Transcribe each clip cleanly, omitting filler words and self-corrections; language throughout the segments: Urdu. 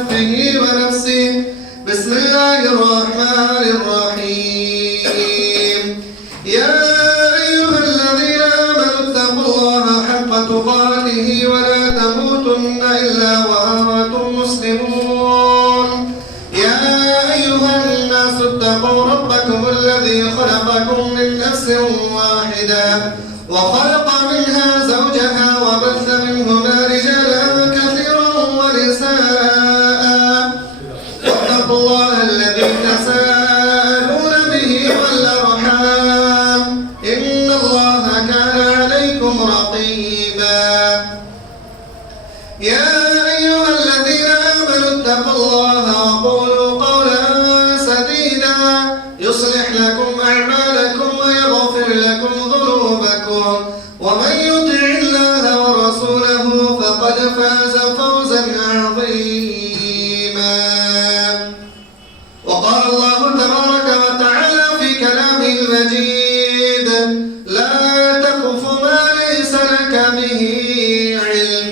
نفخه ونفسه. بسم الله الرحمن الرحيم. يا أيها الذين آمنوا اتقوا الله حق تقاته ولا تموتن إلا وأنتم مسلمون. يا أيها الناس اتقوا ربكم الذي خلقكم من نفس واحدة وخلق منها زوجها وبث منهما رجالا كثيرا ونساء واتقوا الله الذي تساءلون به والأرحام إن الله كان عليكم رقيبا. يا أيها الذين آمنوا اتقوا الله وقولوا قولا سديدا يصلح لكم أعمالكم ويغفر لكم ذنوبكم ومن يطع الله ورسوله فقد فاز فوزا عظيما. وقال الله تبارك وتعالى في كلامه المجيد: لا تقف ما ليس لك به علم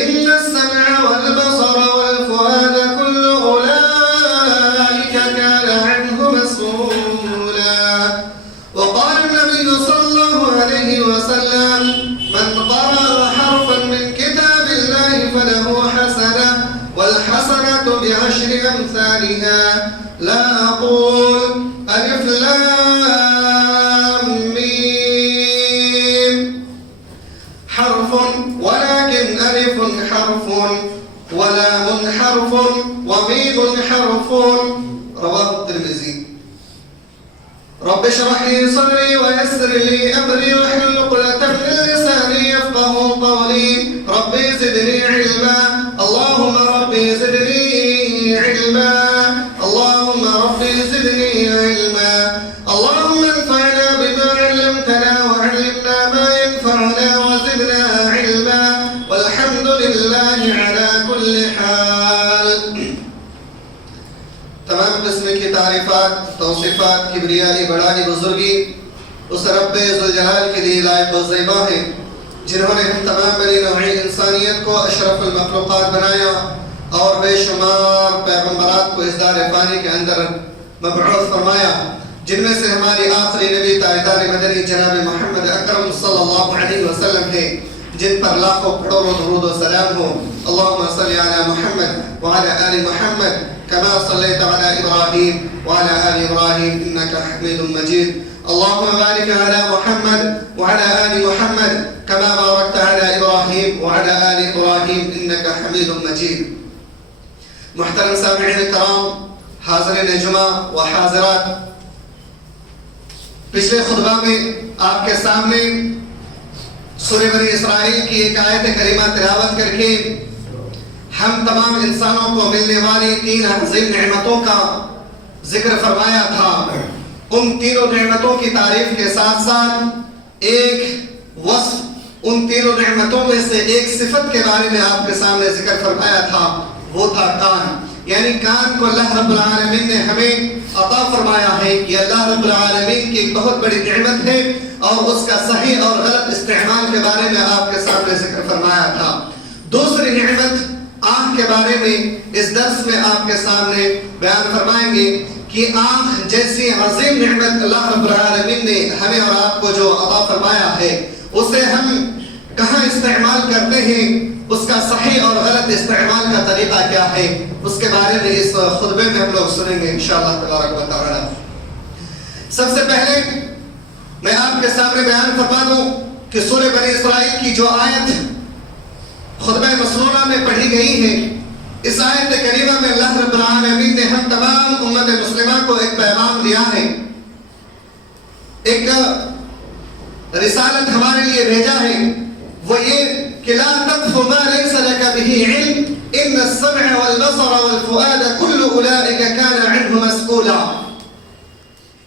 إن السمع والبصر والفؤاد كل أولئك كان عنه مسؤولا. وقال النبي صلى الله عليه وسلم: من قرأ حرفا من كتاب الله فله حسنة والحسنة بعشر أمثالها. لا أقول ألف لام ميم حرف ولكن ألف حرف ولام حرف وميم حرف. رواه الترمذي. رب اشرح لي صدري ويسر لي أمري واحلل عقدة من لساني يفقهوا قولي. ربي زدني علما اللهم ربي زدني علما اللهم ربي زدني علما. اللهم انفعنا بما علمتنا وعلمنا ما ينفعنا وزدنا علما والحمد لله على كل حال. تمام قسم کی تعریفات، توصیفات، کبریائی، بڑائی، بزرگی اس رب ذوالجلال کے لیے لائق و زیبا ہے جنہوں نے ہم تمام بنی نوع انسانیت کو اشرف المخلوقات بنایا اور بے شمار پیغمبرات کو اس دار فانی کے اندر مبعوث فرمایا، جن میں سے ہماری آخری نبی تاجدار مدنی جناب محمد اکرم صلی اللہ علیہ وسلم ہے، جن پر لاکھوں کروڑوں درود و سلام ہو. اللهم صل على محمد وعلى آل محمد كما صليت على إبراهيم وعلى آل إبراهيم إنك حميد مجيد. اللهم بارك على محمد وعلى آل محمد كما باركت على إبراهيم وعلى آل إبراهيم إنك حميد مجيد. محترم سامعین کرام، حاضرین جمعہ و حاضرات، پچھلے خطبہ میں آپ کے سامنے سورہ بنی اسرائیل کی ایک آیت کریمہ تلاوت کر کے ہم تمام انسانوں کو ملنے والی 3 عظیم نعمتوں کا ذکر فرمایا تھا. ان تینوں نعمتوں کی تعریف کے ساتھ ساتھ ایک وصف، ان تینوں نعمتوں میں سے ایک صفت کے بارے میں آپ کے سامنے ذکر فرمایا تھا، وہ تھا کان. یعنی کان کو اللہ رب العالمین نے ہمیں عطا فرمایا ہے. یہ اللہ رب العالمین کی ایک بہت بڑی نعمت ہے اور اس کا صحیح اور غلط استعمال کے بارے میں آپ کے سامنے ذکر فرمایا تھا. دوسری نعمت آنکھ کے بارے میں اس درس میں آپ کے سامنے بیان فرمائیں گے کہ آنکھ جیسی عظیم نعمت اللہ رب العالمین نے ہمیں اور آپ کو جو عطا فرمایا ہے، اسے ہم کہاں استعمال کرتے ہیں، اس کا صحیح اور غلط استعمال کا طریقہ کیا ہے، اس کے بارے میں اس خطبے میں ہم لوگ سنیں گے انشاءاللہ تبارک و تعالی. سب سے پہلے میں آپ کے سامنے بیان فرما دوں کہ سورہ بنی اسرائیل کی جو آیت خطبہ مسنونہ میں پڑھی گئی ہے، اس آیت کریمہ میں اللہ رب العالمین نے ہم تمام امت مسلمہ کو ایک پیغام دیا ہے، ایک رسالت ہمارے لیے بھیجا ہے. وہ یہ کہ لا تقف ما ليس لك به علم ان السمع والبصر والفؤاد كل اولئك كان عنه مسؤولا.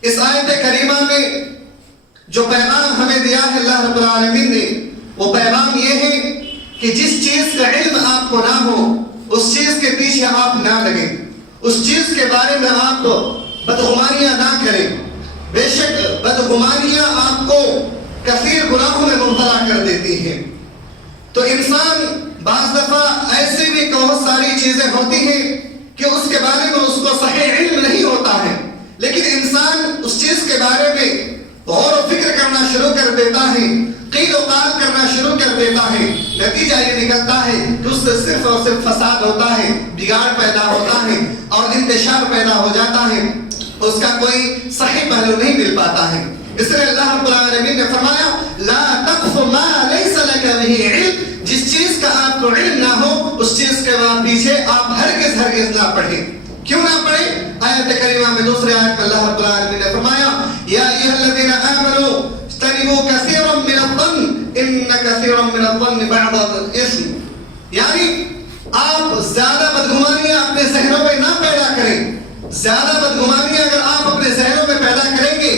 اس آیت کریمہ میں جو پیغام ہمیں دیا ہے اللہ رب العالمین نے، وہ پیغام یہ ہے کہ جس چیز کا علم آپ کو نہ ہو اس چیز کے پیچھے آپ نہ لگیں، اس چیز کے بارے میں آپ بدگمانیاں نہ کریں. بے شک بدگمانیاں آپ کو کثیر گناہوں میں مبتلا کر دیتی ہیں. تو انسان بعض دفعہ ایسی بھی بہت ساری چیزیں ہوتی ہیں کہ اس کے بارے میں اس کو صحیح علم نہیں ہوتا ہے، لیکن انسان اس چیز کے بارے میں غور و فکر کرنا شروع کر دیتا ہے، قیل و قال کرنا شروع کر دیتا ہے، نتیجہ یہ نکلتا ہے کہ اس سے صرف اور صرف فساد ہوتا ہے، بگاڑ پیدا ہوتا ہے اور انتشار پیدا ہو جاتا ہے، اس کا کوئی صحیح پہلو نہیں مل پاتا ہے۔ اس لیے اللہ رب العالمین نے فرمایا لا تقف ما لیس لک بہ علم، جس چیز کا آپ کو علم نہ ہو اس چیز کے بعد پیچھے آپ ہرگز نہ پڑھیں۔ کیوں نہ پڑھیں؟ آیت کریمہ میں دوسرے آیت میں اللہ رب العالمین نے فرمایا یا ایھا الذین آمنوا اجتنبوا کثیرا من الظن ان کثیرا من الظن بعض الاثم، یعنی آپ زیادہ بدگمانیاں اپنے ذہنوں میں نہ پیدا کریں۔ زیادہ بدگمانیاں اگر آپ اپنے ذہنوں میں پیدا کریں گے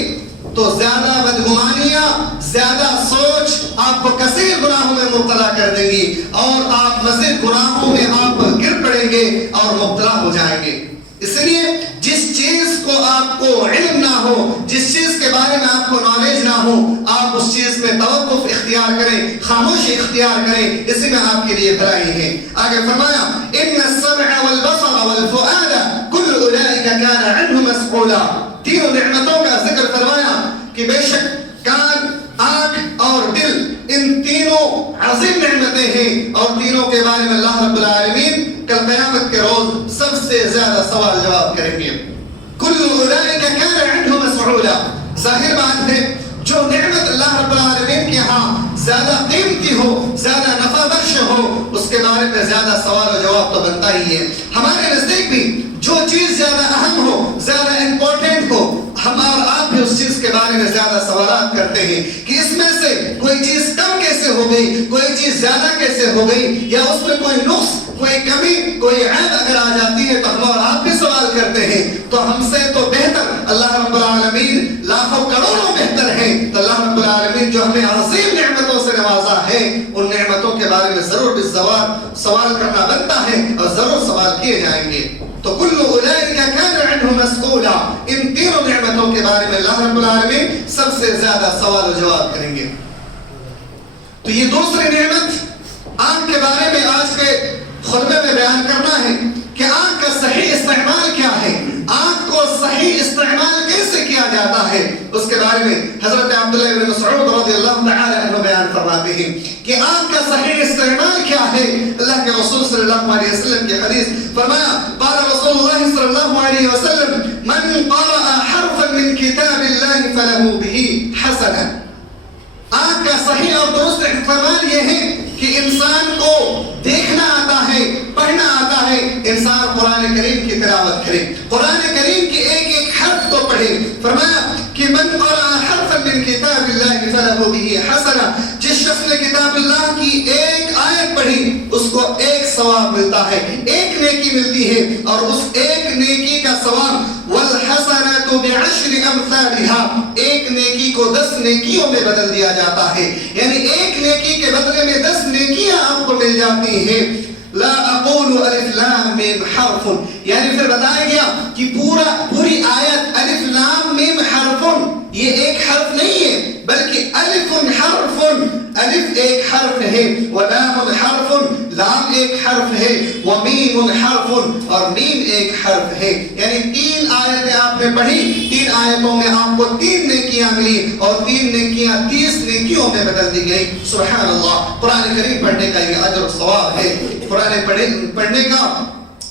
تو زیادہ بدگمانیاں، زیادہ سوچ آپ کو کثیر گناہوں میں مبتلا کر دیں گی اور آپ مزید گناہوں میں آپ گر پڑیں گے اور مبتلا ہو جائیں گے۔ اس لیے جس چیز کو آپ کو علم نہ ہو، جس چیز کے بارے میں آپ کو نالج نہ ہو، آپ اس چیز میں توقف اختیار کریں، خاموشی اختیار کریں، اسی میں آپ کے لیے بھلائی ہے۔ آگے فرمایا ان السمع والبصر والفؤاد كل اولئک کان عنہ مسئولا، تینوں نعمتوں کا ذکر فرمایا کہ بے شک کان، آنکھ اور دل ان تینوں عظیم نعمتیں ہیں اور تینوں کے بارے میں اللہ رب العالمین کل قیامت کے روز سب سے زیادہ سوال جواب کریں گے۔ کل اولئک کان عنہ مسئولا، ظاہر بات ہے جو نعمت اللہ رب العالمین کے ہاں زیادہ قیمتی ہو، زیادہ نفع بخش ہو، اس کے بارے میں زیادہ سوال و جواب تو بنتا ہی ہے۔ ہمارے نزدیک بھی جو چیز زیادہ اہم ہو، زیادہ امپورٹنٹ ہو، ہم اور آپ بھی اس چیز کے بارے میں زیادہ سوالات کرتے ہیں کہ اس میں سے کوئی چیز کم کیسے ہو گئی، کوئی چیز زیادہ کیسے ہو گئی، یا اس میں کوئی نقص، کوئی کمی، کوئی عیب اگر آ جاتی ہے تو ہم اور آپ بھی سوال کرتے ہیں۔ تو ہم سے تو بہتر اللہ رب العالمین لاکھوں کروڑوں بہتر ہیں، تو اللہ رب العالمین جو ہمیں عظیم نعمتوں سے نوازا ہے ان نعمتوں کے بارے میں ضرور بھی سوال کرنا بنتا ہے اور ضرور سوال کیے جائیں گے۔ تو کل اولئک کان عنہ مسئولا، ان تینوں نعمتوں کے بارے میں اللہ رب العالمین سب سے زیادہ سوال و جواب کریں گے۔ تو یہ دوسری نعمت آنکھ کے بارے میں آج کے خطبے میں بیان کرنا ہے کہ آنکھ کا صحیح استعمال کیا ہے، آنکھ کو صحیح استعمال کیسے کیا جاتا ہے، اس کے بارے میں حضرت عبداللہ بن مسعود رضی اللہ تعالی عنہ بیان فرماتے ہیں کہ آنکھ کا صحیح استعمال کیا ہے۔ اللہ کے رسول صلی اللہ علیہ وسلم کی حدیث فرمایا قال رسول اللہ صلی اللہ علیہ وسلم من قرأ حرفا من کتاب اللہ فله به حسنہ۔ آنکھ کا صحیح اور درست استعمال یہ ہے کہ انسان کو دیکھنا آتا ہے، پڑھنا آتا ہے، انسان قرآن کریم کی تلاوت کرے، قرآن کریم کی ایک ایک حرف کو پڑھے۔ فرمایا کہ من قرأ حرفا من کتاب اللہ فلہ بہ حسنہ، جس شخص نے کتاب اللہ کی ایک آیت پڑھی اس کو ایک ثواب ملتا ہے، ایک نیکی ملتی ہے، اور اس ایک نیکی کا ثواب والحسنۃ بعشر امثالها، ایک نیکی کو 10 نیکیوں میں بدل دیا جاتا ہے، یعنی ایک نیکی کے بدلے میں 10 نیکیاں آپ کو مل جاتی ہیں۔ لا اقول الف لام میم حرف، یعنی پھر بتایا گیا کہ پوری آیت الف لام میم حرف، یہ ایک حرف نہیں ہے بلکہ الف حرف، الف ایک حرف ہے، ولام حرف، لام ایک حرف ہے، ومیم حرف، اور میم ایک حرف ہے، یعنی 3 آیتیں آپ نے پڑھی، 3 آیتوں میں آپ کو 3 نیکیاں ملی اور 3 نیکیاں 30 نیکیوں میں بدل دی گئی۔ سبحان اللہ، قرآن کریم پڑھنے کا یہ اجر و ثواب ہے، قرآن پڑھنے کا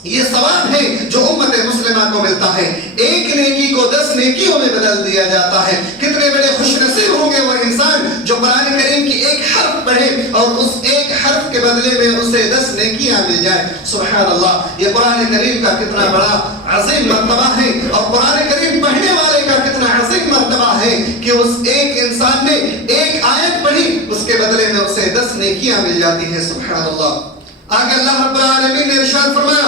یہ ثواب ہے جو امت مسلمہ کو ملتا ہے، ایک نیکی کو 10 نیکیوں میں بدل دیا جاتا ہے۔ کتنے بڑے خوش نصیب ہوں گے وہ انسان جو قرآن کریم کی ایک حرف پڑھے اور اس ایک حرف کے بدلے میں اسے 10 نیکیاں مل جائیں۔ سبحان اللہ، یہ قرآن کریم کا کتنا بڑا عظیم مرتبہ ہے، اور قرآن کریم پڑھنے والے کا کتنا عظیم مرتبہ ہے کہ اس ایک انسان نے ایک آیت پڑھی اس کے بدلے میں اسے 10 نیکیاں مل جاتی ہیں۔ سبحان اللہ۔ آگے اللہ رب العالمین نے ارشاد فرمایا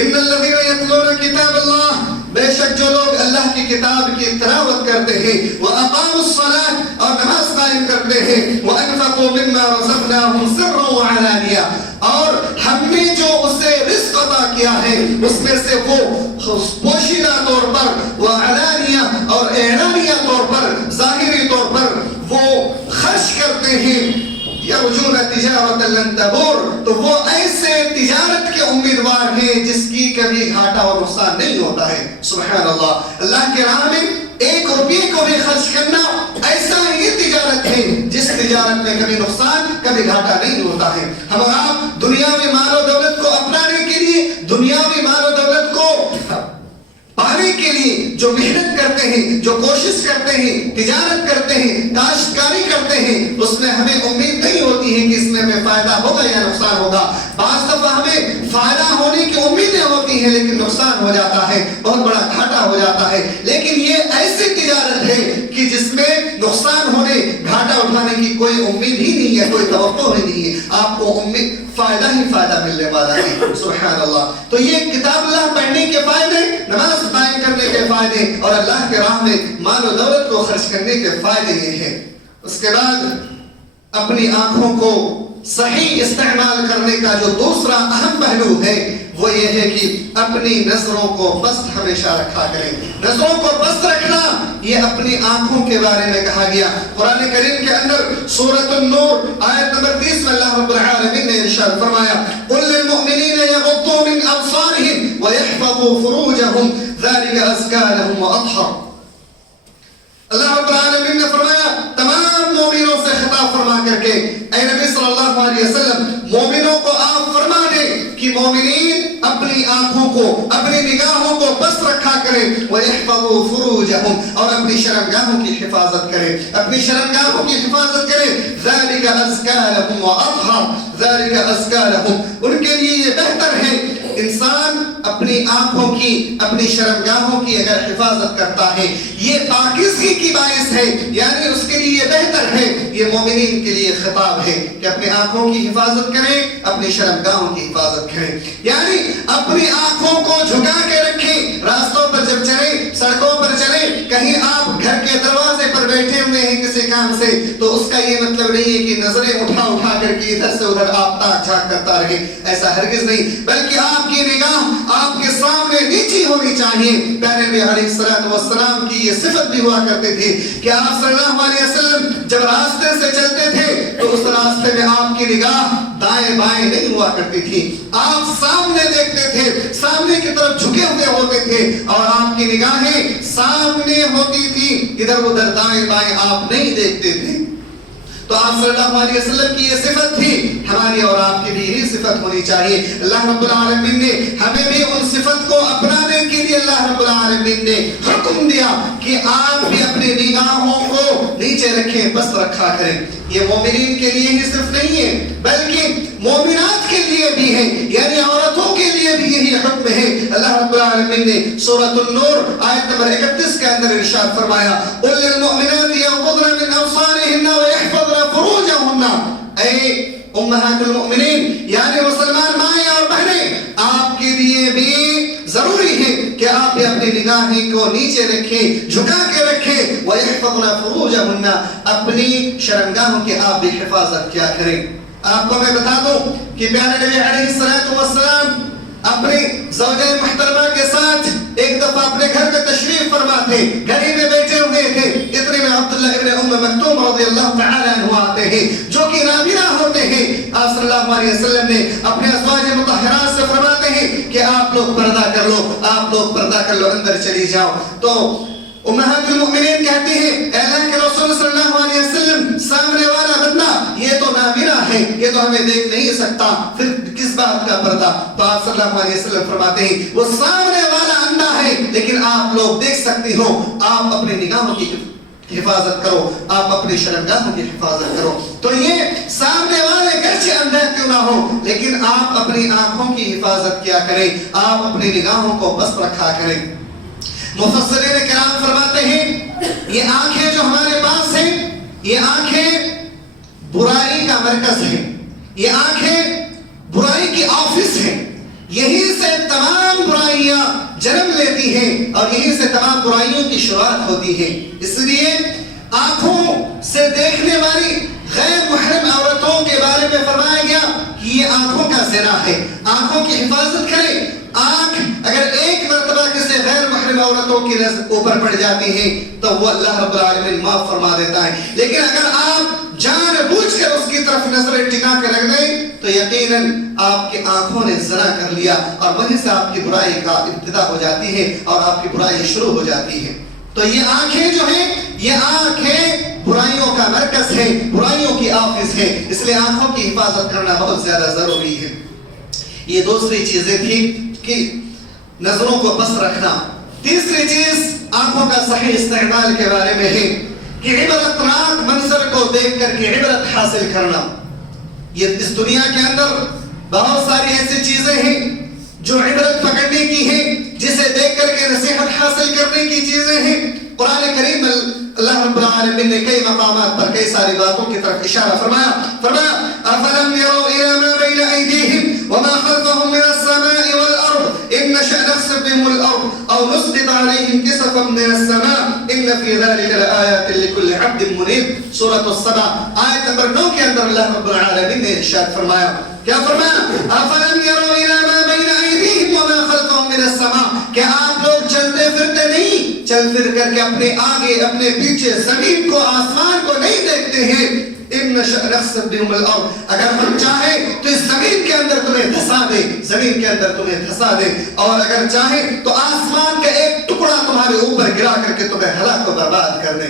ان الذین یتلون کتاب اللہ، بے شک جو لوگ اللہ کی کتاب کی تلاوت کرتے ہیں، وَأَقَامُوا الصَّلَاةَ، اور نماز قائم کرتے ہیں، وَأَنفَقُوا مِمَّا رَزَقْنَاهُمْ سِرًّا وَعَلَانِيَةً، اور ہم نے جو اسے رزق عطا کیا ہے اس میں سے وہ پوشیدہ طور پر، وَعَلَانِيَةً، اور اعلانیہ طور پر، ظاہری طور پر وہ خرچ کرتے ہیں، يرجون تجارة لن تبور، تو وہ ایسے تجارت کے امیدوار ہیں جس کی کبھی گھاٹا اور نقصان نہیں ہوتا ہے. سبحان اللہ. اللہ کے راہ میں ایک روپیے کو بھی خرچ کرنا ایسا یہ تجارت ہے جس تجارت میں کبھی نقصان کبھی گھاٹا نہیں ہوتا ہے. ہم اور آپ دنیاوی مال و دولت کو اپنانے کے لیے، دنیاوی مال و دولت کو پانے کے لیے جو محنت کرتے ہیں، جو کوشش کرتے ہیں، تجارت کرتے ہیں، کاشتکاری کرتے ہیں، اس میں ہمیں امید نہیں ہوتی ہے کہ اس میں ہمیں فائدہ ہوگا یا نقصان ہوگا. بعض دفعہ ہمیں فائدہ ہونے کی امیدیں ہوتی ہیں لیکن نقصان ہو جاتا ہے، بہت بڑا گھاٹا ہو جاتا ہے. لیکن یہ ایسی تجارت ہے کہ جس میں نقصان ہونے، گھاٹا اٹھانے کی کوئی امید ہی نہیں ہے، کوئی توقع ہی نہیں ہے. آپ کو امید فائدہ ہی فائدہ ملنے والا ہے. سبحان اللہ. تو یہ کتاب اللہ پڑھنے کے فائدے، نماز قائم کرنے کے فائدے اور اللہ کے راہ میں مال و دولت کو خرچ کرنے کے فائدے یہ ہیں. اس کے بعد اپنی آنکھوں کو صحیح استعمال کرنے کا جو دوسرا اہم پہلو ہے وہ یہ ہے کہ اپنی نظروں کو پست ہمیشہ رکھا کریں. نظروں کو پست رکھنا یہ اپنی آنکھوں کے بارے میں کہا گیا. قرآن کریم کے اندر سورۃ النور آیت نمبر 30 میں اللہ رب العالمین نے ارشاد فرمایا قل للمؤمنین یغضوا من ابصارهم ويحفظوا فروجهم ذلك ازکیٰ لهم واطہر. اللہ رب العالمین نے فرمایا تمام مومنوں سے خطاب فرما کر کے اے نبی صلی اللہ علیہ وسلم مومنوں کو آپ فرما دیں کہ مومنین اپنی آنکھوں کو، اپنی نگاہوں کو بس رکھا کریں. وَيَحْفَظُوا فُرُوجَهُمْ، اور اپنی شرمگاہوں کی حفاظت کریں، اپنی شرمگاہوں کی حفاظت کریں. ذَلِكَ أَزْكَىٰ لَهُمْ وَأَطْهَرُ، ذَلِكَ أَزْكَىٰ لَهُمْ، ان کے لیے یہ بہتر ہے. انسان اپنی آنکھوں کی، اپنی شرمگاہوں کی اگر حفاظت کرتا ہے یہ پاکیزگی کی باعث ہے، یعنی اس کے لیے بہتر ہے. یہ مومنین کے لیے خطاب ہے کہ اپنی آنکھوں کی حفاظت کریں، اپنی شرمگاہوں کی حفاظت کریں. یعنی اپنی آنکھوں کو جھکا کے رکھیں. راستوں پر جب چلیں، سڑکوں پر چلیں، کہیں آپ گھر کے دروازے پر بیٹھے ہوئے ہیں کسی کام سے، تو اس کا یہ مطلب نہیں ہے کہ نظریں اٹھا کر کے ادھر سے ادھر آپ تاک جھانک کرتا رہے. ایسا ہرگز نہیں، بلکہ آپ کی نگاہ آپ کے سامنے نیچی ہونی چاہیے. پیارے نبی علیہ الصلوۃ والسلام کی یہ صفت بھی ہوا کرتی تھی کہ آپ صلی اللہ علیہ وسلم جب راستے سے چلتے تھے تو اس راستے میں آپ کی نگاہ دائیں بائیں نہیں ہوا کرتی تھی. آپ سامنے دیکھتے تھے، سامنے کی طرف جھکے ہوئے ہوتے تھے اور آپ کی نگاہیں سامنے ہوتی تھی، ادھر ادھر دائیں بائیں آپ نہیں دیکھتے تھے. تو آپ صلی اللہ علیہ وسلم کی یہ صفت تھی، ہماری اور آپ کی بھی یہی صفت ہونی چاہیے. اللہ رب العالمین نے ہمیں بھی ان صفت کو اپنانے کے لیے اللہ رب العالمین نے حکم دیا کہ آپ بھی اپنی نگاہوں کو نیچے رکھیں، بس رکھا کریں. یہ مومنین کے لیے ہی صرف نہیں ہے بلکہ مومنات کے لیے بھی ہے، یعنی عورتوں کے لیے بھی یہی حکم ہے. اللہ رب العالمین نے سورۃ النور آیت نمبر 31 کے اندر ارشاد فرمایا قل للمؤمنات یغضضن من ابصارهن ويحفظن فروجهن. اے امہات المؤمنین یعنی مسلمان مائیں اور بہنیں، آپ کے لیے بھی ضروری ہے کہ آپ اپنی نگاہیں کو نیچے رکھیں، جھکا کے رکھیں. وَيَحْفَظْنَ فُرُوجَهُنَّ، اپنی شرمگاہوں کی آپ بھی حفاظت کیا کریں. آپ کو میں بتا دوں کہ پیارے نبی علیہ الصلوۃ والسلام اپنی زوجہ محترمہ کے ساتھ ایک دفعہ اپنے گھر میں تشریف فرما تھے، گھر ہی میں بیٹھے ہوئے تھے. اتنے میں عبداللہ ابن ام مکتوم رضی اللہ تعالی عنہ آتے ہیں جو کہ نابینا ہوتے ہیں. آپ صلی اللہ علیہ وسلم نے اپنے ازواج مطہرات سے فرماتے ہیں کہ آپ لوگ پردہ کر لو، آپ لوگ پردہ کر لو، اندر چلی جاؤ. تو امہات المؤمنین کہتی ہیں اے اللہ کے رسول صلی اللہ علیہ وسلم سامنے والا بندہ یہ تو نابینا ہے، یہ تو ہمیں دیکھ نہیں سکتا، پھر کس بات کا پردہ. تو آپ صلی اللہ علیہ وسلم فرماتے ہیں وہ سامنے والا اندھا ہے لیکن آپ لوگ دیکھ سکتی ہو. آپ اپنی نگاہوں کی حفاظت کرو، آپ اپنی شرمگاہوں کی حفاظت کرو. تو یہ سامنے والے گرچہ اندھا کیوں نہ ہو لیکن آپ اپنی آنکھوں کی حفاظت کیا کریں، آپ اپنی نگاہوں کو بس رکھا کریں. مفسرین کرام فرماتے ہیں یہ آنکھیں جو ہمارے پاس ہیں یہ آنکھیں برائی کا مرکز ہیں، یہ آنکھیں برائی کی آفس ہیں. یہیں سے تمام برائیاں جنم لیتی ہیں اور یہیں سے تمام برائیوں کی شروعات ہوتی ہے. اس لیے آنکھوں سے دیکھنے والی غیر محرم عورتوں کے بارے میں فرمایا گیا کہ یہ آنکھوں کا زنا ہے. آنکھوں کی حفاظت کریں. آنکھ اگر ایک مرتبہ کسی غیر محرم عورتوں کی نظر اوپر پڑ جاتی ہے تو وہ اللہ رب العالمین معاف فرما دیتا ہے. لیکن اگر آپ جان بوجھ کر اس کی طرف نظریں ٹکا کے رکھ دیں تو یقیناً آپ کی آنکھوں نے زنا کر لیا اور وہیں سے آپ کی برائی کا ابتدا ہو جاتی ہے اور آپ کی برائی شروع ہو جاتی ہے. تو یہ آنکھیں جو ہیں یہ آنکھیں برائیوں کا مرکز ہے, برائیوں کی آفس ہے, اس لیے آنکھوں کی حفاظت کرنا بہت زیادہ ضروری ہے. یہ دوسری چیزیں تھی کہ نظروں کو بس رکھنا. تیسری چیز آنکھوں کا صحیح استعمال کے بارے میں ہے کہ عبرتناک منظر کو دیکھ کر کے عبرت حاصل کرنا. یہ اس دنیا کے اندر بہت ساری ایسی چیزیں ہیں جو عبرت پکڑنے کی ہیں, جسے دیکھ کر کے نصیحت حاصل کرنے کی چیزیں ہیں. قرآن کریم اللہ رب العالمین نے کئی مقامات پر کئی ساری باتوں کی طرف اشارہ فرمایا. افلم يروا الى ما بين ايديهم وما خلفهم من السماء والارض ان نشأ نخسف بهم الارض او نسقط عليهم كسفا من السماء ان في ذلك لآيات لكل عبد منيب. سورۃ السبع آیت نمبر 9 کے اندر اللہ رب العالمین نے ارشاد فرمایا, کیا فرمایا؟ افلم يروا الى ما بين ايديهم وما خلفهم من السماء. کہ آپ لوگ چلتے پھرتے نہیں, چل پھر کر کے اپنے آگے اپنے پیچھے زمین کو آسمان کو نہیں دیکھتے ہیں. ان نشأ نخسف بهم الارض, اگر ہم چاہیں تو اس زمین کے اندر تمہیں دھسا دے, زمین کے اندر تمہیں دھسا دے, اور اگر چاہیں تو آسمان کا ایک ٹکڑا تمہارے اوپر گرا کر کے تمہیں ہلاک و برباد کر دے.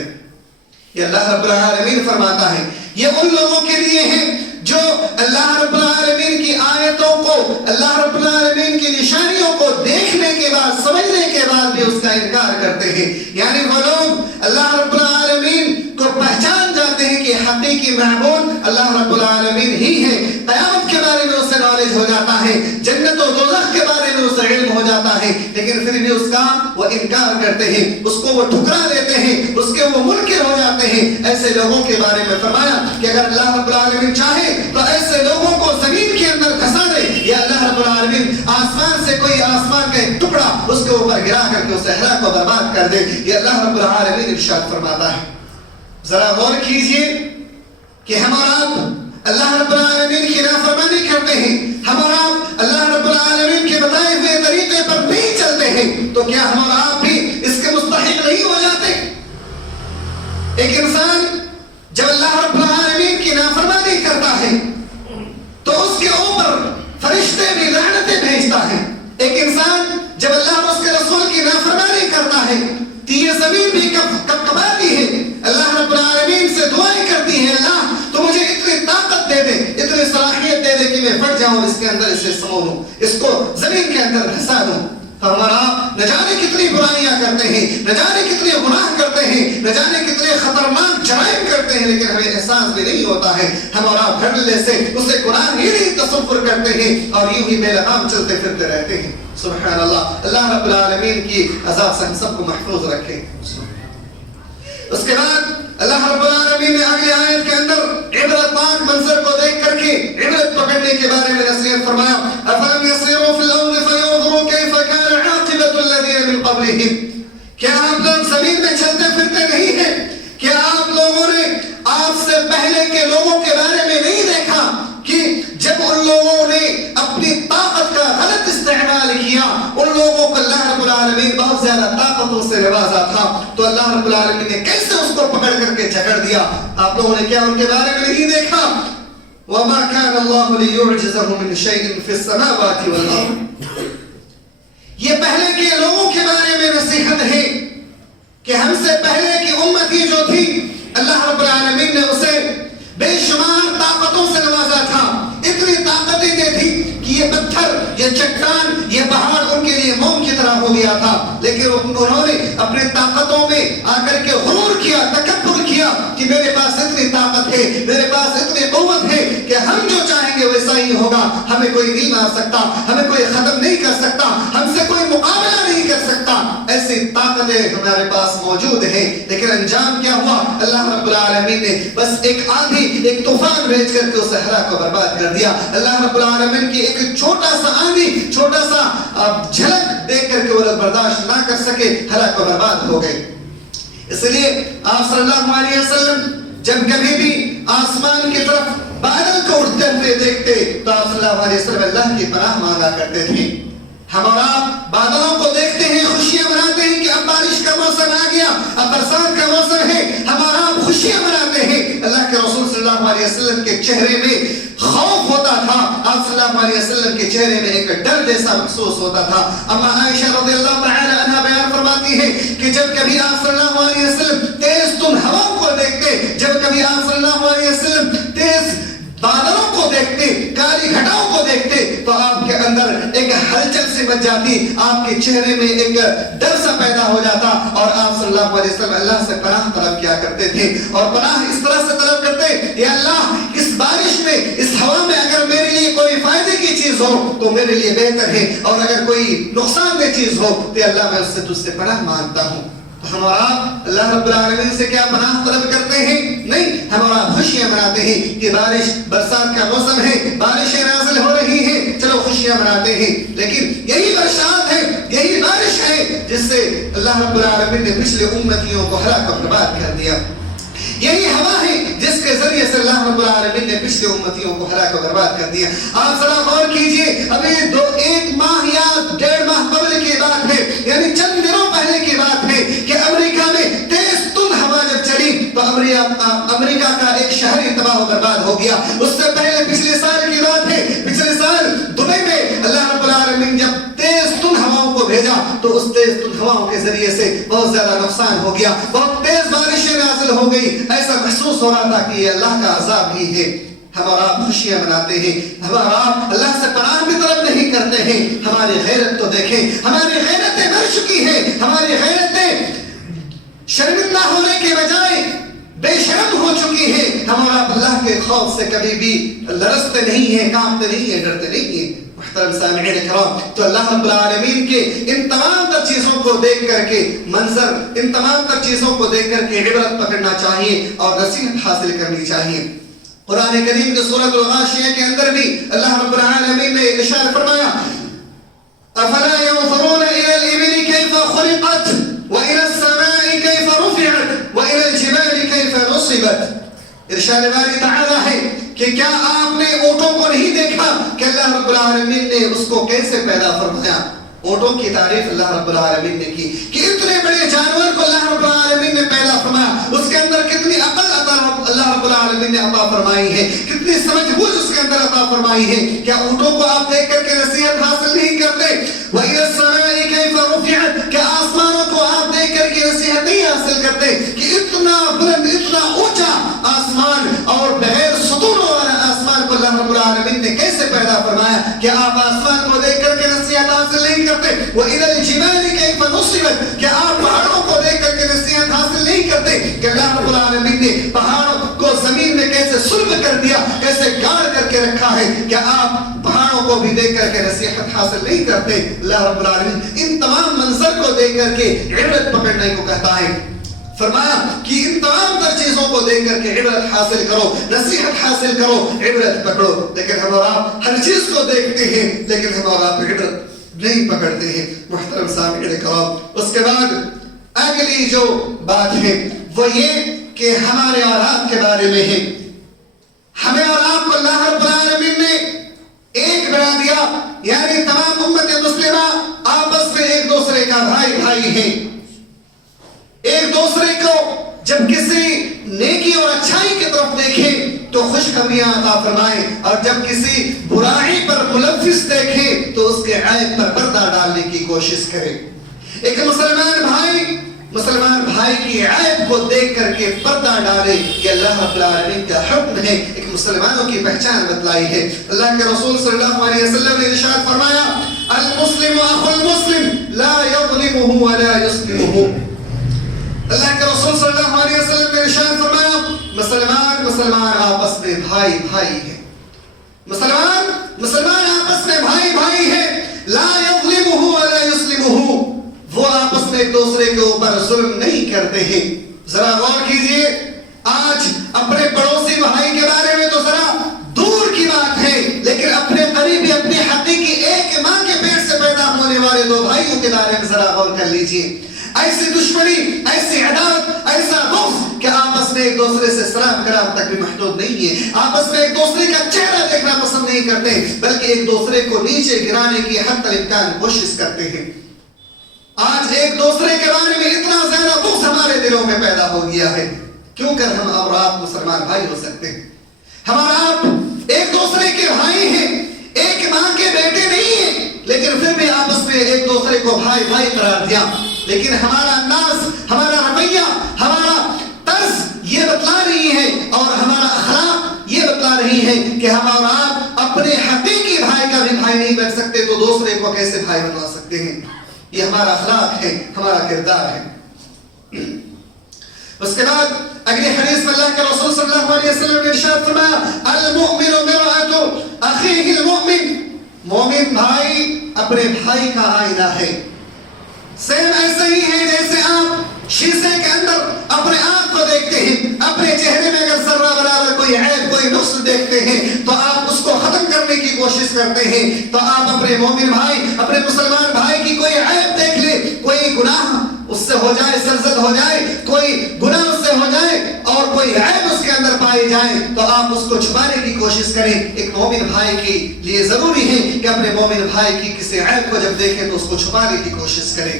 یہ اللہ رب العالمین فرماتا ہے. یہ ان لوگوں کے لیے ہے جو اللہ رب العالمین کی آیتوں کو, اللہ رب العالمین کی نشانیوں کو دیکھنے کے بعد, سمجھنے کے بعد بھی اس کا انکار کرتے ہیں. یعنی وہ لوگ اللہ رب العالمین کو پہچان جاتے ہیں کہ حقیقی معبود اللہ رب العالمین ہی ہے. قیامت کے بارے میں اسے نالج ہو جاتا ہے, جنت و دوزخ کے بارے میں اسے علم ہو جاتا ہے, لیکن پھر بھی اس کا وہ انکار کرتے ہیں, اس کو وہ ٹھکرا دیتے ہیں, اس کے وہ منکر ہو جاتے ہیں. ایسے لوگوں کے بارے میں فرمایا کہ اگر اللہ رب العالمین چاہے تو ایسے لوگوں کو زمین کے اندر دھسا دے, یا اللہ رب العالمین آسمان سے کوئی آسمان کا ایک ٹکڑا اس کے اوپر گرا کر کے اسے ہلاک و برباد کر دے. یہ اللہ رب العالمین ارشاد فرماتا ہے. ذرا غور کیجئے کہ ہم اور آپ اللہ رب العالمین کی نافرمانی کرتے ہیں, ہم اور آپ اللہ رب العالمین کے بتائے ہوئے طریقے پر نہیں چلتے ہیں, تو کیا ہم اور آپ بھی اس کے مستحق نہیں ہو جاتے؟ ایک انسان جب اللہ رب العالمین کی نافرمانی کرتا ہے تو اس کے اوپر فرشتے بھی لعنتیں بھیجتا ہے. ایک انسان جب اللہ اور اس کے رسول کی نافرمانی کرتا ہے تو یہ زمین بھی کپکپاتی ہے, اللہ رب العالمین سے دعائیں کرتی ہے, اللہ تو مجھے اتنی طاقت دے دے, اتنی صلاحیت دے دے کہ میں پھٹ جاؤں, اس کے اندر اسے سمو لوں, اس کو زمین کے اندر دھسا دوں. ہمارا نہ جانے کتنی برائیاں کرتے ہیں, نہ جانے کتنے گناہ کرتے ہیں, نہ جانے کتنے خطرناک جرائم کرتے ہیں, لیکن ہمیں احساس بھی نہیں ہوتا ہے. ہمارا دھڑلے سے اسے قرآن ہی نہیں تصور کرتے ہیں اور یوں ہی بے لگام چلتے پھرتے رہتے ہیں. سبحان اللہ. اللہ رب العالمین کی عذاب سے ہم سب کو محفوظ رکھے. اس کے بعد اللہ رب العالمین نے اگلی آیت کے اندر عبرتناک منظر کو دیکھ کر کے عبرت پکڑنے کے بارے میں نصیحت فرمایا. افلم يسيروا في الارض فينظروا كيف كان عاقبة الذين من قبلهم. کیا آپ لوگ زمین میں چلتے پھرتے نہیں ہیں؟ کیا آپ لوگوں نے آپ سے پہلے کے لوگوں کے بارے میں نہیں دیکھا کہ جب ان لوگوں نے اپنی طاقت کا غلط استعمال کیا, ان لوگوں کو اللہ رب العالمین بہت زیادہ طاقتوں سے نوازا تھا, تو اللہ رب العالمین نے کیسے اس کو پکڑ کر کے جکڑ دیا؟ آپ لوگوں نے کیا ان کے بارے میں نہیں دیکھا؟ وَمَا كَانَ اللَّهُ لِيُعْجِزَهُ مِنْ شَيْءٍ فِي السَّمَاوَاتِ وَالْأَرْضِ. یہ پہلے کے لوگوں کے بارے میں نصیحت ہے کہ ہم سے پہلے کی امتی جو تھی اللہ رب العالمین نے اسے بے شمار طاقتوں سے نوازا تھا. اتنی طاقتیں دے تھی کہ یہ پتھر, یہ چٹان, یہ پہاڑ ان کے لیے موم کی طرح ہو گیا تھا, لیکن انہوں نے اپنے طاقتوں میں آ کر کے غرور کیا, تکبر کیا کہ میرے پاس اتنی طاقت ہے, میرے پاس اتنی قوت ہے کہ ہم جو چاہیں گے ویسا ہی ہوگا, ہمیں کوئی نہیں مار سکتا, ہمیں کوئی ختم نہیں کر سکتا, ہم سے کوئی مقابلہ نہیں کر سکتا. ایسی طاقتیں ہمارے پاس موجود ہیں, لیکن انجام کیا ہوا؟ اللہ رب العالمین نے بس ایک آندھی, ایک طوفان بھیج کر کے اسے ہلاک و برباد کر دیا. اللہ رب العالمین کی ایک چھوٹا سا آندھی, چھوٹا سا جھلک دیکھ کر کے وہ لوگ برداشت نہ کر سکے, ہلاک و برباد ہو گئے. اس لیے آپ صلی اللہ علیہ وسلم جب کبھی بھی آسمان کی طرف بادل کو اٹھتے ہوئے دیکھتے تو آپ صلی اللہ علیہ وسلم اللہ کی پناہ مانگا کرتے تھے. ہم اور آپ بادلوں کو دیکھتے ہیں, خوشیاں مناتے ہیں کہ اب بارش کا موسم آ گیا, اب برسات کا موسم ہے, ہم اور آپ خوشیاں مناتے ہیں. اللہ کے رسول صلی وسلم کے چہرے میں خوف ہوتا تھا، آپ صلی اللہ علیہ وسلم کے چہرے میں ایک ڈر جیسا محسوس ہوتا تھا۔ اما عائشہ رضی اللہ تعالی عنہا بیان فرماتی ہے کہ جب کبھی آپ صلی اللہ علیہ وسلم تیز تن ہواؤں کو دیکھتے، جب کبھی آپ صلی اللہ علیہ وسلم تیز بادلوں کو دیکھتے، کالی گھٹاؤں کو دیکھتے، تو آپ کے اندر ایک ہلچل سی مچ جاتی، آپ کے چہرے میں ایک ڈر سا پیدا ہو جاتا، اور آپ صلی اللہ علیہ وسلم اللہ سے پناہ طلب کیا کرتے تھے، اور پناہ اس طرح سے طلب کرتے، یا اللہ اس بارش میں، اس ہوا میں اگر میرے لیے کوئی فائدے کی چیز ہو تو میرے لیے بہتر ہے، اور اگر کوئی نقصان دہ چیز ہو تو اللہ میں اس سے تجھ سے پناہ مانگتا ہوں۔ ہم اور آپ اللہ رب العالمین سے کیا پناہ طلب کرتے ہیں؟ نہیں، ہم اور آپ خوشیاں مناتے ہیں کہ بارش، برسات کا موسم ہے، بارشیں نازل ہو رہی ہیں، چلو خوشیاں مناتے ہیں، لیکن یہی برسات ہے، یہی بارش ہے جس سے اللہ رب العالمین نے پچھلے امتیوں کو ہلاک و برباد کر دیا، یہی ہوا ہے جس کے ذریعے سے اللہ رب العالمین نے پچھلے امتیوں کو ہلاک و برباد کر دیا۔ آپ ذرا غور کیجئے، ابھی ایک ماہ یا 1.5 ماہ قبل کی بات ہے، یعنی چند دنوں پہلے کی بات ہے کہ امریکہ میں تیز تن ہوا جب چلی تو امریکہ کا ایک شہر ہی تباہ و برباد ہو گیا۔ اس سے پہلے پچھلے سال کی بات ہے، پچھلے سال دبئی میں اللہ رب العالمین جب تیز تن ہواؤں کو بھیجا تو اس تیز تن ہواؤں کے ذریعے سے بہت زیادہ نقصان ہو گیا، بہت تیز بارشیں نازل ہو گئی، ایسا محسوس ہو رہا تھا کہ یہ اللہ کا عذاب ہی ہے۔ ہم اور آپ خوشیاں مناتے ہیں، ہم اور آپ اللہ سے پناہ بھی طلب نہیں کرتے ہیں۔ ہماری غیرت تو دیکھیں، ہماری غیرتیں مر چکی ہیں، ہماری غیرتیں شرمندہ ہونے کے بجائے بے شرم ہو چکی ہیں۔ ہم اور آپ اللہ کے خوف سے کبھی بھی لرزتے نہیں ہیں، کانپتے نہیں ہیں، ڈرتے نہیں ہیں۔ محترم سامعین کرام، تو اللہ رب العالمین کے ان تمام تر چیزوں کو دیکھ کر کے منظر، ان تمام تر چیزوں کو دیکھ کر کے عبرت پکڑنا چاہیے اور نصیحت حاصل کرنی چاہیے۔ قرآن کریم کے سورۃ الغاشیہ کے اندر بھی اللہ رب العالمین نے ارشاد فرمایا، افلا ينظرون الى الابل كيف خلقت والى السماء كيف رفعت والى الجبال كيف نصبت۔ ارشاد باری تعالی ہے کہ کیا آپ نے اونٹوں کو نہیں دیکھا کہ اللہ رب العالمین نے اس کو کیسے پیدا فرمایا؟ اونٹوں کی تعریف اللہ رب العالمین نے کی کہ اتنے بڑے جانور کو اللہ رب العالمین نے پیدا فرمایا، اس کے اندر کتنی عقل اللہ رب العالمین نے عطا فرمائی ہے، کتنی سمجھ بوجھ اس کے اندر عطا فرمائی ہے۔ کیا اونٹوں کو آپ دیکھ کر کے نصیحت حاصل نہیں کرتے؟ وَإِلَى السَّمَاءِ كَيْفَ رُفِعَتْ، کیا آسمانوں کو آپ دیکھ کر کے نصیحت نہیں حاصل کرتے کہ اتنا بلند، اتنا اونچا آسمان اور بغیر ستونوں والا آسمان کو اللہ رب العالمین نے کیسے پیدا فرمایا؟ کیا آپ آسمان کو دیکھ کر کے نصیحت حاصل نہیں کرتے؟ وَإِلَى الْجِبَالِ كَيْفَ نُصِبَتْ، کیا آپ پہاڑوں کو دیکھ کر کے نصیحت حاصل نہیں کرتے کہ اللہ رب العالمین نے پہاڑوں کو زمین میں کیسے سلب کر دیا، کیسے گاڑ کر کے رکھا ہے؟ کیا آپ پہاڑوں کو بھی دیکھ کر کے نصیحت حاصل نہیں کرتے؟ اللہ رب العالمین ان تمام منظر کو دیکھ کر کے عبرت پکڑنے کو کہتا ہے۔ فرمایا کہ ان تمام تر چیزوں کو دیکھ کر کے عبرت حاصل کرو، نصیحت حاصل کرو، عبرت پکڑو۔ لیکن ہم اور آپ ہر چیز کو دیکھتے ہیں لیکن ہم اور آپ عبرت نہیں پکڑتے ہیں۔ محترم سامعین کرام، اس کے بعد اگلی جو بات ہے وہ یہ کہ ہمارے اور آپ کے بارے میں ہے۔ ہمیں اور آپ کو اللہ رب العالمین نے ایک بنا دیا، یعنی تمام امت مسلمہ آپس میں ایک دوسرے کا بھائی بھائی ہیں۔ ایک دوسرے کو جب کسی نیکی اور اچھائی کی طرف دیکھیں تو خوشخبریاں عطا فرمائیں، اور جب کسی برائی پر ملوث دیکھیں تو اس کے عیب پر پردہ ڈالنے کی کوشش کریں۔ ایک مسلمان بھائی کی عیب کو دیکھ کر کے پردہ ڈالے، یہ اللہ رب العالمین کا حکم ہے، ایک مسلمانوں کی پہچان بتلائی ہے۔ اللہ کے رسول صلی اللہ علیہ وسلم نے ارشاد فرمایا، المسلم اخو المسلم لا يظلمه ولا يسلمه۔ اللہ کے رسول صلی اللہ علیہ وسلم نے ارشاد فرمایا، مسلمان آپس میں بھائی بھائی ہیں، مسلمان آپس میں بھائی بھائی ہیں، لا يظلمه ولا يسلمه، وہ آپس میں ایک دوسرے کے اوپر ظلم نہیں کرتے ہیں۔ ذرا غور کیجئے، آج اپنے پڑوسی بھائی کے بارے میں تو ذرا دور کی بات ہے، لیکن اپنے قریبی، اپنی حقیقی ایک ماں کے پیٹ سے پیدا ہونے والے دو بھائیوں کے بارے میں ذرا غور کر لیجئے۔ ایسی دشمنی، ایسی عداوت، ایسا بغض کہ آپس میں ایک دوسرے سے سلام کلام تک بھی محدود نہیں ہے، آپس میں ایک دوسرے کا چہرہ دیکھنا پسند نہیں کرتے، بلکہ ایک دوسرے کو نیچے گرانے کی حتی الامکان کوشش کرتے ہیں۔ آج ایک دوسرے کے بارے میں اتنا زیادہ بغض ہمارے دلوں میں پیدا ہو گیا ہے، کیوں کر ہم اور آپ مسلمان بھائی ہو سکتے ہیں؟ ہمارا آپ ایک دوسرے کے بھائی ہیں، ایک ماں کے بیٹے نہیں ہیں، لیکن پھر بھی آپس میں ایک دوسرے کو بھائی بھائی قرار دیا. لیکن ہمارا انداز، ہمارا رویہ، ہمارا طرز یہ بتلا رہی ہے، اور ہمارا اخلاق یہ بتلا رہی ہے کہ ہم اور آپ اپنے حقیقی بھائی کا بھی بھائی نہیں بن سکتے تو دوسرے کو کیسے بھائی بنا سکتے ہیں. یہ ہمارا اخلاق ہے، ہمارا کردار ہے. اس کے بعد اگلی حدیث میں اللہ کے رسول صلی اللہ علیہ وسلم نے ارشاد فرمایا المؤمن مرآۃ اخیہ المؤمن، مومن بھائی اپنے بھائی کا آئینہ ہے. سیم ایسا ہی ہے جیسے آپ شیشے کے اندر اپنے آپ کو دیکھتے ہیں، اپنے چہرے میں اگر ذرہ برابر کوئی عیب کوئی نقص دیکھتے ہیں تو آپ اس کو ختم کرنے کی کوشش کرتے ہیں. تو آپ اپنے مومن بھائی، اپنے مسلمان بھائی کی کوئی عیب دیکھ لیں، کوئی گناہ اس سے ہو جائے، سرزد ہو جائے، کوئی گناہ اس سے ہو جائے اور کوئی عیب اس کے اندر پائی جائے تو آپ اس کو چھپانے کی کوشش کریں. ایک مومن بھائی کے لیے ضروری ہے کہ اپنے مومن بھائی کی کسی عیب کو جب دیکھیں تو اس کو چھپانے کی کوشش کریں.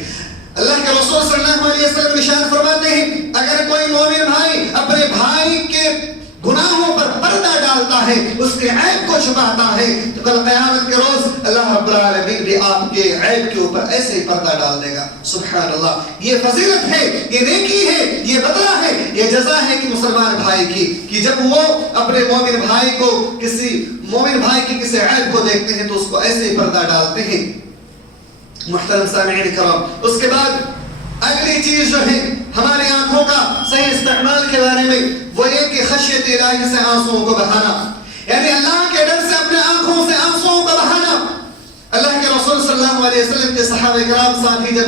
اللہ کے رسول صلی اللہ علیہ وسلم ارشاد فرماتے ہیں اگر کوئی مومن بھائی اپنے بھائی کے گناہوں پر پردہ ڈالتا ہے، اس کے عیب کو چھپاتا ہے، تو کل قیامت کے روز اللہ رب العالمین بھی آپ کے عیب کے اوپر ایسے ہی پردہ ڈال دے گا. سبحان اللہ. یہ فضیلت ہے، یہ نیکی ہے، یہ بدلہ ہے، یہ جزا ہے کہ مسلمان بھائی کی کہ جب وہ اپنے مومن بھائی کو کسی مومن بھائی کی کسی عیب کو دیکھتے ہیں تو اس کو ایسے ہی پردہ ڈالتے ہیں. محترم سامعین کرام، اس کے بعد اگلی چیز جو ہے ہماری آنکھوں کا صحیح استعمال کے بارے میں وہ یہ کہ خشیت الہی سے آنسوؤں کو بہانا، یعنی اللہ کے ڈر سے اپنے آنکھوں سے آنسوؤں کو بہانا. اللہ کے رسول صلی اللہ علیہ وسلم کے صحابہ کرام ساتھی جو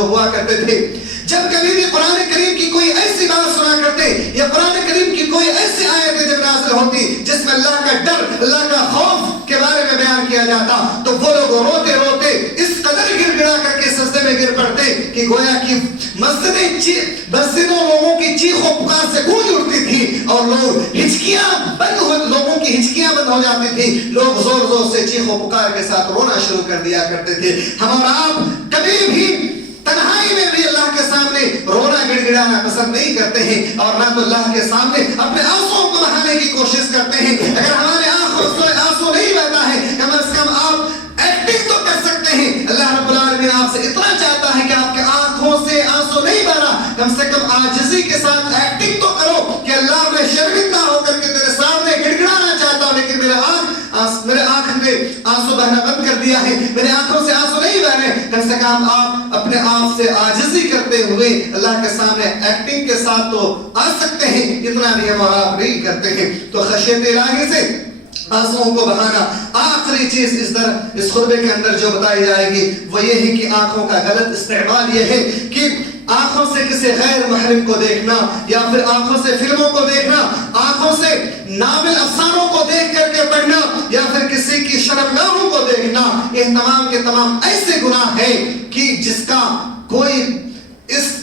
ہوا کرتے تھے، جب کبھی بھی قرآن کریم کی کوئی ایسی بات سنا کرتے یا قرآن کریم کی کوئی ایسی آیتیں جب نازل ہوتی جس میں اللہ کا ڈر، اللہ کا خوف کے بارے میں بیان کیا جاتا تو وہ لوگ روتے روتے اس قدر گر گڑا کر کے سجدے میں گر پڑتے کہ گویا کہ مسجدوں لوگوں کی چیخ و پکار سے گونج اٹھتی تھی اور لوگوں کی ہچکیاں بند ہو جاتی تھی. لوگ زور زور سے چیخ و پکار کے ساتھ رونا شروع کر دیا کرتے تھے. ہم اور آپ کبھی بھی تنہائی میں بھی اللہ کے سامنے رونا گڑ گڑانا پسند نہیں کرتے ہیں اور نہ تو اللہ کے سامنے اپنے آنسوؤں کو بہانے کی کوشش کرتے ہیں. اگر ہمارے آنکھوں سے آنسو نہیں بہتا ہے کم از کم آپ ایکٹنگ تو کر سکتے ہیں. اللہ رب العالمین آپ سے اتنا چاہتا ہے کہ آپ کے آنکھوں سے آنسو نہیں بہ رہا، کم سے کم عاجزی کے ساتھ ایکٹنگ تو کرو کہ اللہ میں شرمندہ ہو کر کے تیرے سامنے گڑ گڑانا چاہتا ہوں لیکن میرے آنکھ نے آنسو بہنا بند کر دیا ہے، میرے آنکھوں سے آنسو نہیں بہ رہے. کم سے کم آپ اپنے آپ سے عاجزی کرتے ہوئے اللہ کے سامنے ایکٹنگ کے ساتھ تو آ سکتے ہیں، اتنا بھی ہم آپ نہیں کرتے ہیں. تو خشیت الہی سے آنسوؤں کو بہانا. آخری چیز اس خطبے کے اندر جو بتائی جائے گی وہ یہ ہے کہ آنکھوں کا غلط استعمال یہ ہے کہ آنکھوں سے کسی غیر محرم کو دیکھنا یا پھر آنکھوں سے فلموں کو دیکھنا، آنکھوں سے ناول افسانوں کو دیکھ کر کے پڑھنا یا پھر کسی کی شرمگاہوں کو دیکھنا، یہ تمام کے تمام ایسے گناہ ہیں کہ جس کا کوئی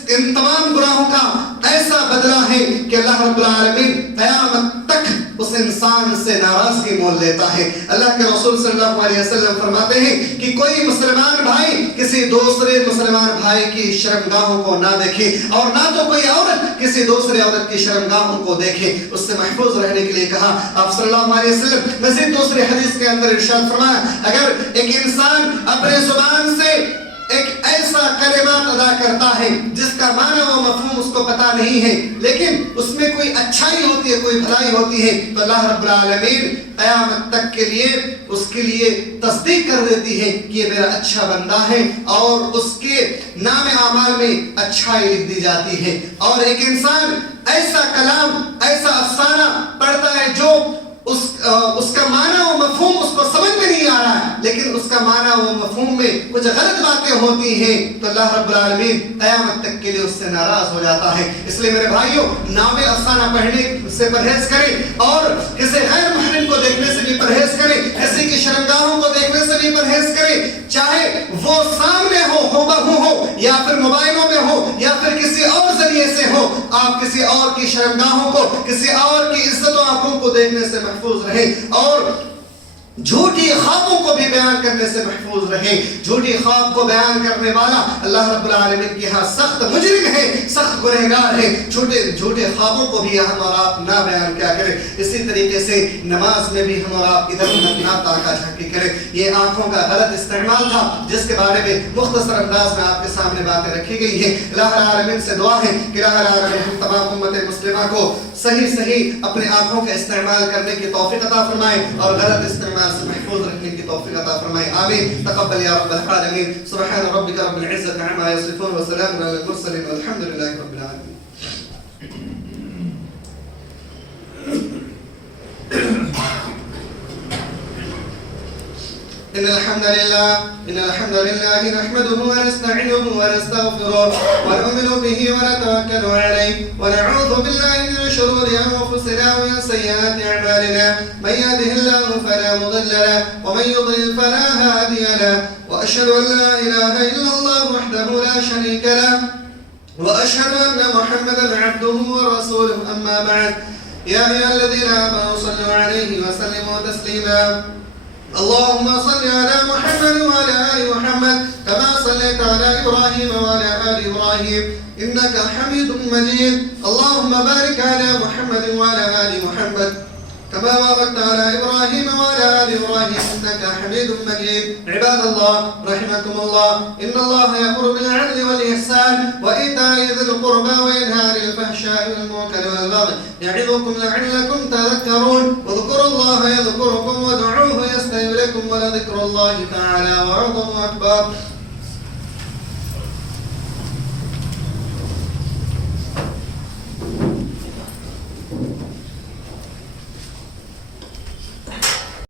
ان تمام گناہوں کا ایسا بدلہ ہے کہ اللہ رب العالمین قیامت تک اس انسان سے ناراضگی مول لیتا ہے. اللہ کے رسول صلی اللہ علیہ وسلم فرماتے ہیں کہ کوئی مسلمان بھائی کسی دوسرے مسلمان بھائی کی شرمگاہوں کو نہ دیکھے اور نہ تو کوئی عورت کسی دوسرے عورت کی شرمگاہوں کو دیکھے. اس سے محفوظ رہنے کے لیے کہا آپ صلی اللہ علیہ وسلم. مزید دوسری حدیث کے اندر ارشاد فرمایا اگر ایک انسان اپنے زبان سے ایک ایسا کلمات ادا کرتا ہے جس کا معنی و مفہوم اس کو پتا نہیں ہے لیکن اس میں کوئی اچھائی ہوتی ہے، کوئی بھلائی ہوتی ہے تو اللہ رب العالمین قیامت تک کے لیے اس کے لیے تصدیق کر دیتی ہے کہ یہ میرا اچھا بندہ ہے اور اس کے نام اعمال میں اچھائی لکھ دی جاتی ہے. اور ایک انسان ایسا کلام ایسا افسانہ پڑھتا ہے جو اس کا معنی و مفہوم اس کو سمجھ میں نہیں آ رہا ہے لیکن اس کا معنی و مفہوم میں کچھ غلط باتیں ہوتی ہیں تو اللہ رب العالمین قیامت تک کے لیے اس سے ناراض ہو جاتا ہے. اس لیے میرے بھائیوں ناول افسانہ پڑھنے سے پرہیز کریں اور کسی غیر محرم کو دیکھنے سے بھی پرہیز کریں، کسی کی شرمگاہوں کو دیکھنے سے بھی پرہیز کریں، چاہے وہ سامنے ہو بہو ہو یا پھر موبائلوں میں ہو یا پھر کسی اور ذریعے سے ہو. آپ کسی اور کی شرمگاہوں کو، کسی اور کی عزت و آبرو کو دیکھنے سے محفوظ رہیں. اور جھوٹی خوابوں کو بھی بیان کرنے سے محفوظ رہیں. جھوٹی خواب کو بیان کرنے والا اللہ رب العالمین کے ہاں سخت مجرم ہے, سخت گنہگار ہے. جھوٹے خوابوں کو بھی ہم اور آپ نہ بیان کیا کریں. اسی طریقے سے نماز میں بھی ہم اور آپ ادھر ادھر نہ تاکہ جھانکی کریں. یہ آنکھوں کا غلط استعمال تھا جس کے بارے میں مختصر انداز میں آپ کے سامنے باتیں رکھی گئی ہیں. اللہ العالمین سے دعا ہے کہ اللہ العالمین ہم تمام امت مسلمہ کو صحیح اپنے آنکھوں کا استعمال کرنے کی توفیق عطا فرمائے اور غلط استعمال سے محفوظ رکھنے کی توفیق عطا فرمائے. آمین. تقبل یا رب العالمین. سبحان ربک رب العزة عما یصفون وسلام علی المرسلین والحمد للہ رب العالمین. إن الحمد لله نحمده ونستعينه ونستغفره ونؤمن به ونتوكل عليه ونعوذ بالله من شرور أنفسنا ومن سيئات أعمالنا. من يهده الله فلا مضل له ومن يضلل فلا هادي له. وأشهد أن لا إله إلا الله وحده لا شريك له وأشهد أن محمدا عبده ورسوله. أما بعد يا أيها الذين آمنوا صلوا عليه وسلموا تسليما. اللهم صل على محمد وعلى آل محمد كما صليت على إبراهيم وعلى آل إبراهيم إنك حميد مجيد. اللهم بارك على محمد وعلى آل محمد كما باركت على إبراهيم وعلى آل إبراهيم إنك حميد مجيد. عباد الله رحمكم الله, إن الله يأمر بالعدل والإحسان وإيتاء ذي القربى وينهى عن الفحشاء والمنكر والبغي يعظكم لعلكم تذكرون. واذكروا الله يذكركم وادعوه يستجب لكم ولذكر الله تعالى وعظم أكبر.